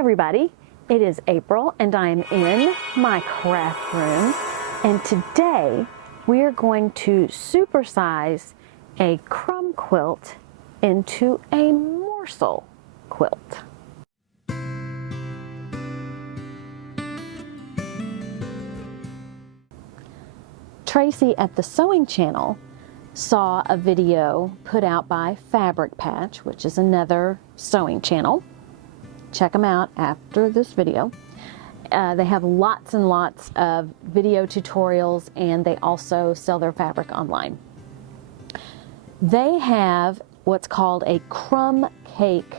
everybody, it is April and I am in my craft room, and today we are going to supersize a crumb quilt into a morsel quilt. Tracy at the Sewing Channel saw a video put out by Fabric Patch, which is another sewing channel. Check them out after this video. They have lots and lots of video tutorials, and they also sell their fabric online. They have what's called a crumb cake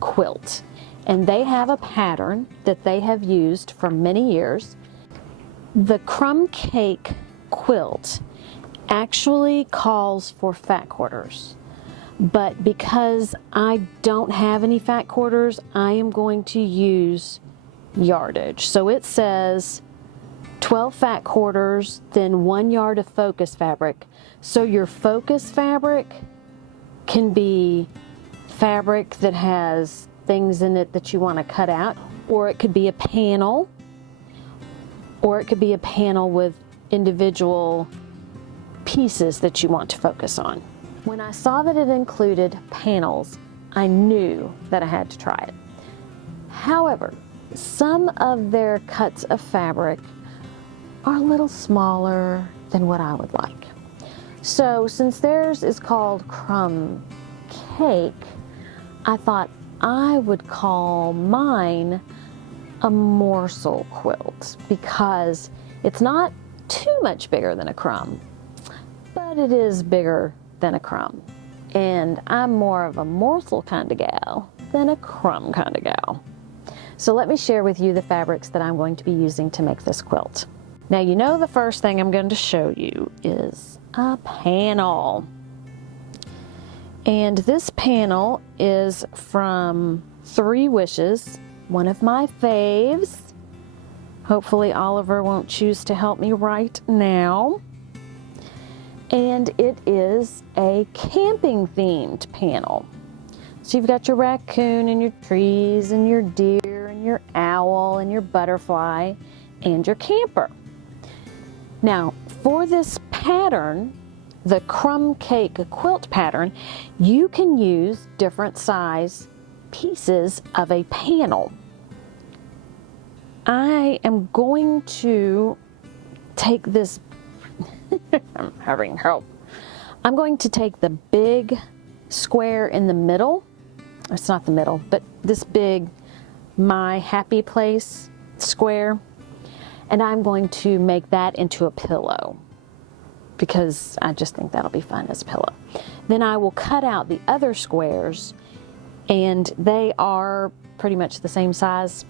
quilt, and they have a pattern that they have used for many years. The crumb cake quilt actually calls for fat quarters, but because I don't have any fat quarters, I am going to use yardage. So it says 12 fat quarters, then 1 yard of focus fabric. So your focus fabric can be fabric that has things in it that you want to cut out, or it could be a panel, or it could be a panel with individual pieces that you want to focus on. When I saw that it included panels, I knew that I had to try it. However, some of their cuts of fabric are a little smaller than what I would like. So since theirs is called crumb cake, I thought I would call mine a morsel quilt because it's not too much bigger than a crumb, but it is bigger than a crumb. And I'm more of a morsel kind of gal than a crumb kind of gal. So let me share with you the fabrics that I'm going to be using to make this quilt. Now, you know, the first thing I'm going to show you is a panel. And this panel is from 3 Wishes, one of my faves. Hopefully Oliver won't choose to help me right now. And it is a camping themed panel. So you've got your raccoon and your trees and your deer and your owl and your butterfly and your camper. Now, for this pattern, the crumb cake quilt pattern, you can use different size pieces of a panel. I am going to take this, I'm having help. I'm going to take the big square in the middle. It's not the middle, but this big My Happy Place square, and I'm going to make that into a pillow because I just think that'll be fun as a pillow. Then I will cut out the other squares, and they are pretty much the same size.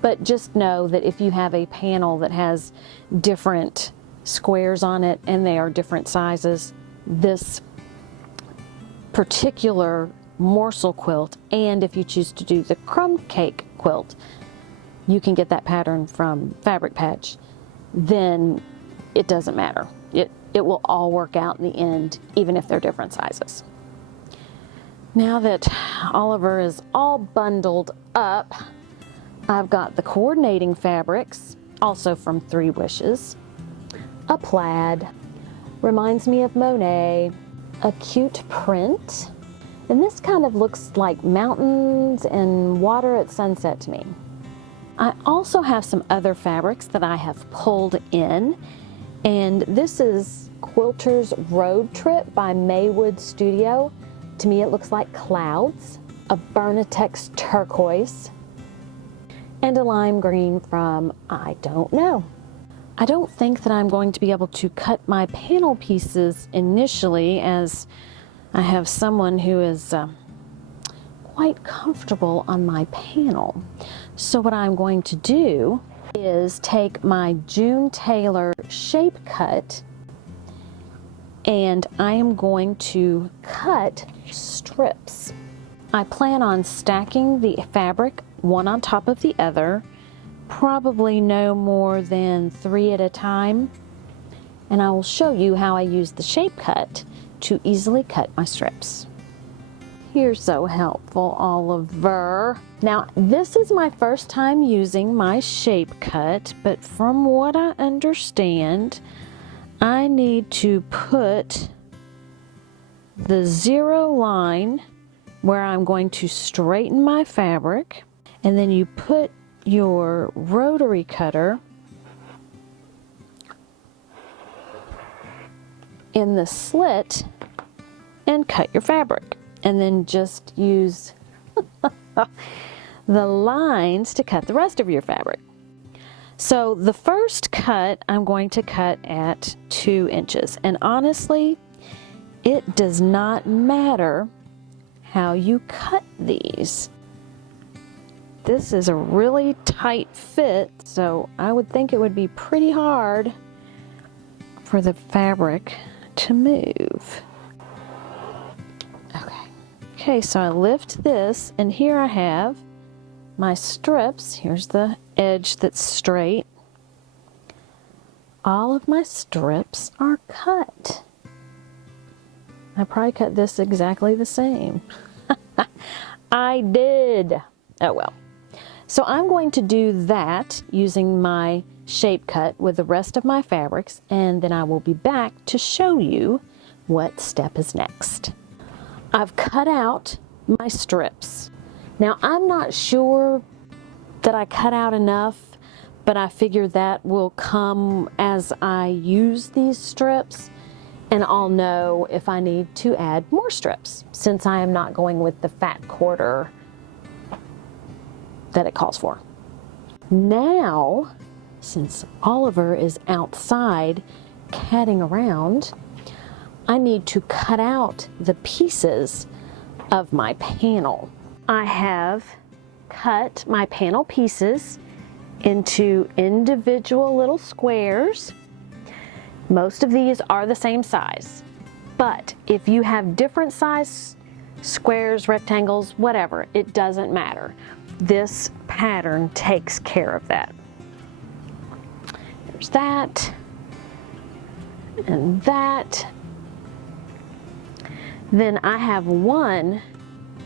But just know that if you have a panel that has different squares on it and they are different sizes, this particular morsel quilt, and if you choose to do the crumb cake quilt, you can get that pattern from Fabric Patch, then it doesn't matter. It will all work out in the end, even if they're different sizes. Now that Oliver is all bundled up, I've got the coordinating fabrics, also from 3 Wishes, a plaid, reminds me of Monet, a cute print, and this kind of looks like mountains and water at sunset to me. I also have some other fabrics that I have pulled in, and this is Quilter's Road Trip by Maywood Studio. To me it looks like clouds, a Bernatex's turquoise, and a lime green from I don't know. I don't think that I'm going to be able to cut my panel pieces initially, as I have someone who is quite comfortable on my panel. So what I'm going to do is take my June Taylor shape cut, and I am going to cut strips. I plan on stacking the fabric one on top of the other, probably no more than 3 at a time, and I will show you how I use the shape cut to easily cut my strips. You're so helpful, Oliver. Now, this is my first time using my shape cut, but from what I understand, I need to put the 0 line where I'm going to straighten my fabric, and then you put your rotary cutter in the slit and cut your fabric. And then just use the lines to cut the rest of your fabric. So the first cut, I'm going to cut at 2 inches. And honestly, it does not matter how you cut these. This is a really tight fit, so I would think it would be pretty hard for the fabric to move. Okay, so I lift this, and here I have my strips. Here's the edge that's straight. All of my strips are cut. I probably cut this exactly the same. I did. Oh well. So I'm going to do that using my shape cut with the rest of my fabrics, and then I will be back to show you what step is next. I've cut out my strips. Now, I'm not sure that I cut out enough, but I figure that will come as I use these strips, and I'll know if I need to add more strips, since I am not going with the fat quarter that it calls for. Now, since Oliver is outside catting around, I need to cut out the pieces of my panel. I have cut my panel pieces into individual little squares. Most of these are the same size, but if you have different size squares, rectangles, whatever, it doesn't matter. This pattern takes care of that. There's that and that. Then I have one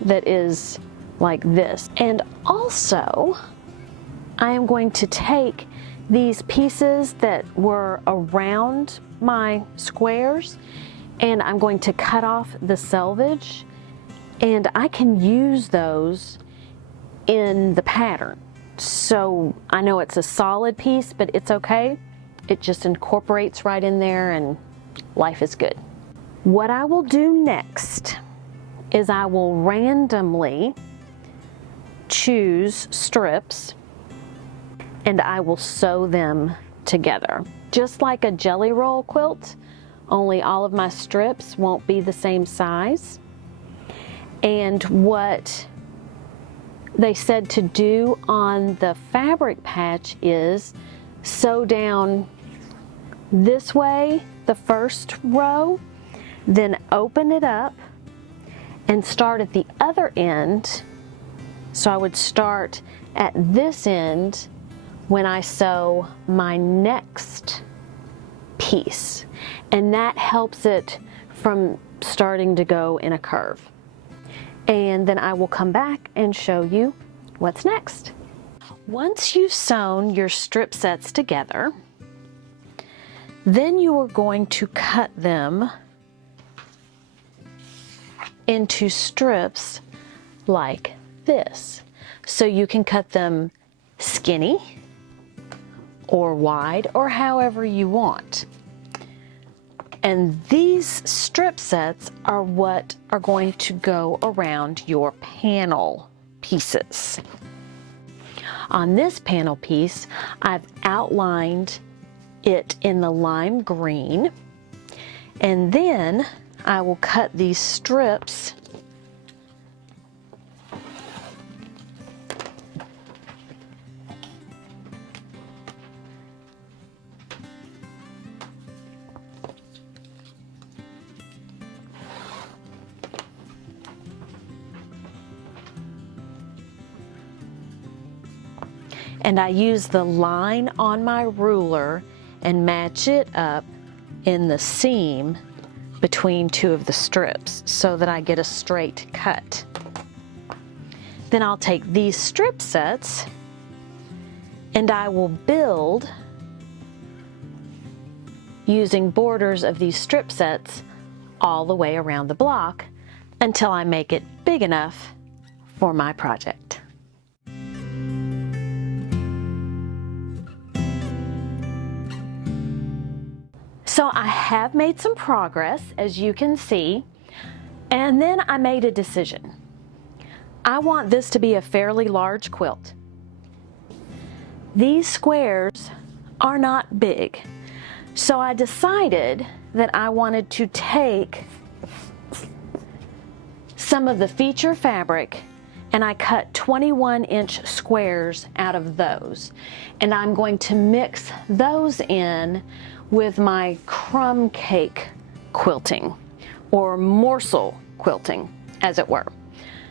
that is like this. And also, I am going to take these pieces that were around my squares, and I'm going to cut off the selvage, and I can use those in the pattern. So I know it's a solid piece, but it's okay. It just incorporates right in there, and life is good. What I will do next is I will randomly choose strips, and I will sew them together. Just like a jelly roll quilt, only all of my strips won't be the same size. And what they said to do on the fabric patch is sew down this way, the first row, then open it up and start at the other end. So I would start at this end when I sew my next piece, and that helps it from starting to go in a curve. And then I will come back and show you what's next. Once you've sewn your strip sets together, then you are going to cut them into strips like this. So you can cut them skinny or wide or however you want. And these strip sets are what are going to go around your panel pieces. On this panel piece, I've outlined it in the lime green, and then I will cut these strips and I use the line on my ruler and match it up in the seam between two of the strips so that I get a straight cut. Then I'll take these strip sets and I will build using borders of these strip sets all the way around the block until I make it big enough for my project. So I have made some progress, as you can see, and then I made a decision. I want this to be a fairly large quilt. These squares are not big, so I decided that I wanted to take some of the feature fabric and I cut 21-inch squares out of those. And I'm going to mix those in with my crumb cake quilting, or morsel quilting, as it were.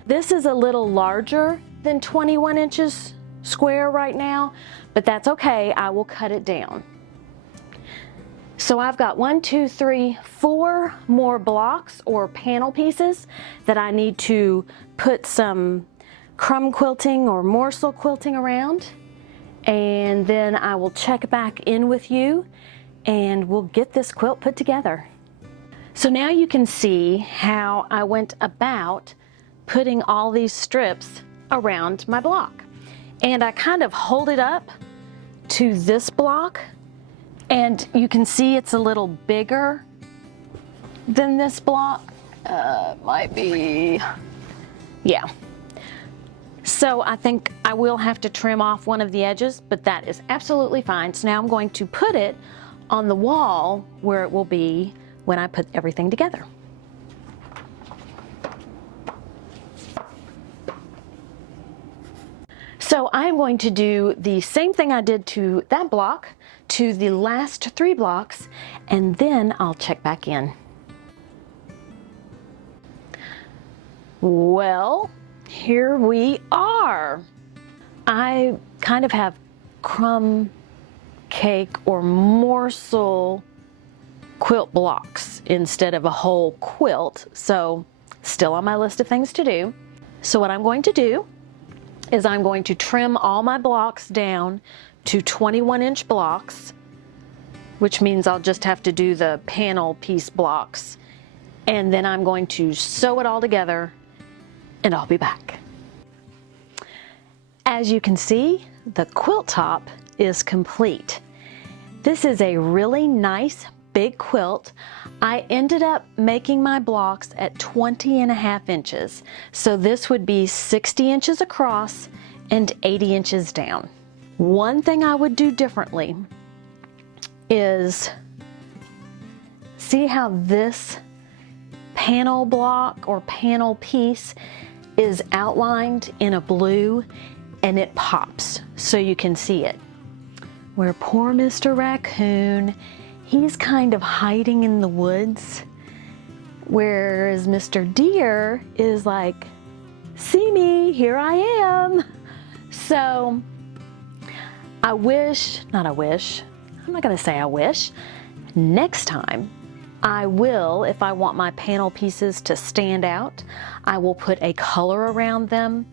This is a little larger than 21 inches square right now, but that's okay, I will cut it down. So I've got 4 more blocks or panel pieces that I need to put some crumb quilting or morsel quilting around, and then I will check back in with you and we'll get this quilt put together. So now you can see how I went about putting all these strips around my block. And I kind of hold it up to this block, and you can see it's a little bigger than this block. Might be, yeah. So I think I will have to trim off one of the edges, but that is absolutely fine. So now I'm going to put it on the wall where it will be when I put everything together. So I'm going to do the same thing I did to that block, to the last 3 blocks, and then I'll check back in. Well, here we are. I kind of have crumb cake or morsel quilt blocks instead of a whole quilt, so still on my list of things to do. So what I'm going to do is I'm going to trim all my blocks down to 21-inch blocks, which means I'll just have to do the panel piece blocks, and then I'm going to sew it all together and I'll be back. As you can see, the quilt top is complete. This is a really nice big quilt. I ended up making my blocks at 20.5 inches. So this would be 60 inches across and 80 inches down. One thing I would do differently is see how this panel block or panel piece is outlined in a blue and it pops so you can see it. Where poor Mr. Raccoon, he's kind of hiding in the woods, whereas Mr. Deer is like, see me, here I am. So I'm not gonna say I wish, next time I will, if I want my panel pieces to stand out, I will put a color around them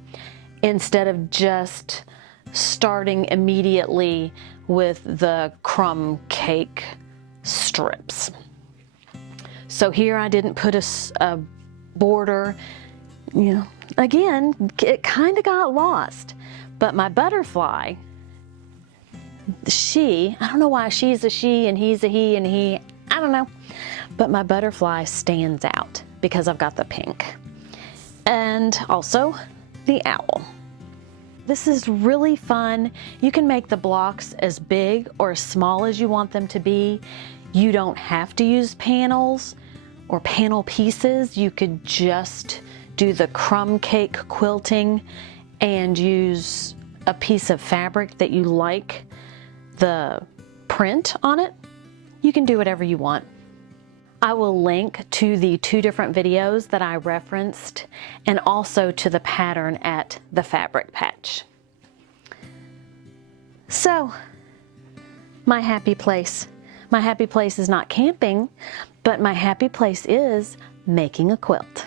instead of just starting immediately with the crumb cake strips. So here I didn't put a border, you know, again, it kind of got lost. But my butterfly, I don't know why she's a she and he's a he and he, I don't know. But my butterfly stands out because I've got the pink. And also the owl. This is really fun. You can make the blocks as big or as small as you want them to be. You don't have to use panels or panel pieces. You could just do the crumb cake quilting and use a piece of fabric that you like the print on it. You can do whatever you want. I will link to the 2 different videos that I referenced and also to the pattern at the Fabric Patch. So, my happy place, My happy place is not camping, but my happy place is making a quilt.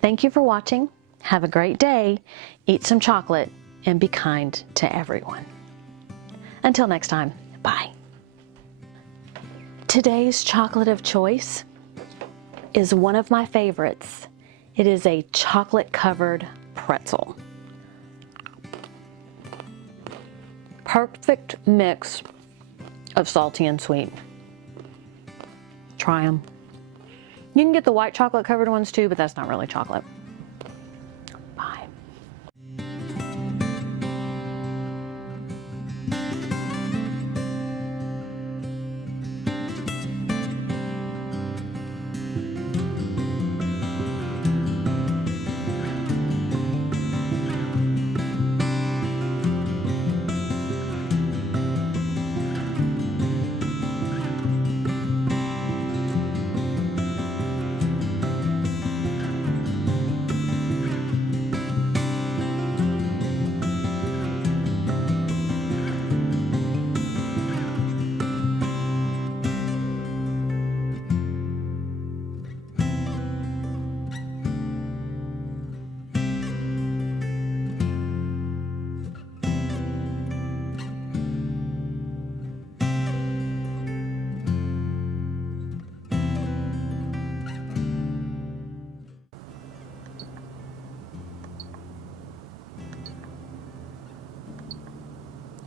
Thank you for watching. Have a great day. Eat some chocolate and be kind to everyone. Until next time, bye. Today's chocolate of choice is one of my favorites. It is a chocolate-covered pretzel. Perfect mix of salty and sweet. Try them. You can get the white chocolate covered ones too, but that's not really chocolate. Bye.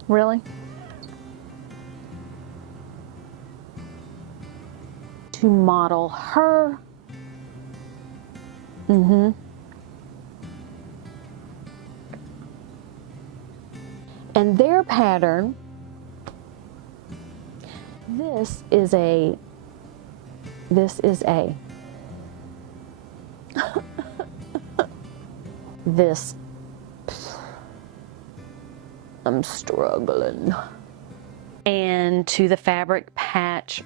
Really? To model her. And their pattern, this is a this, I'm struggling. And to the Fabric Patch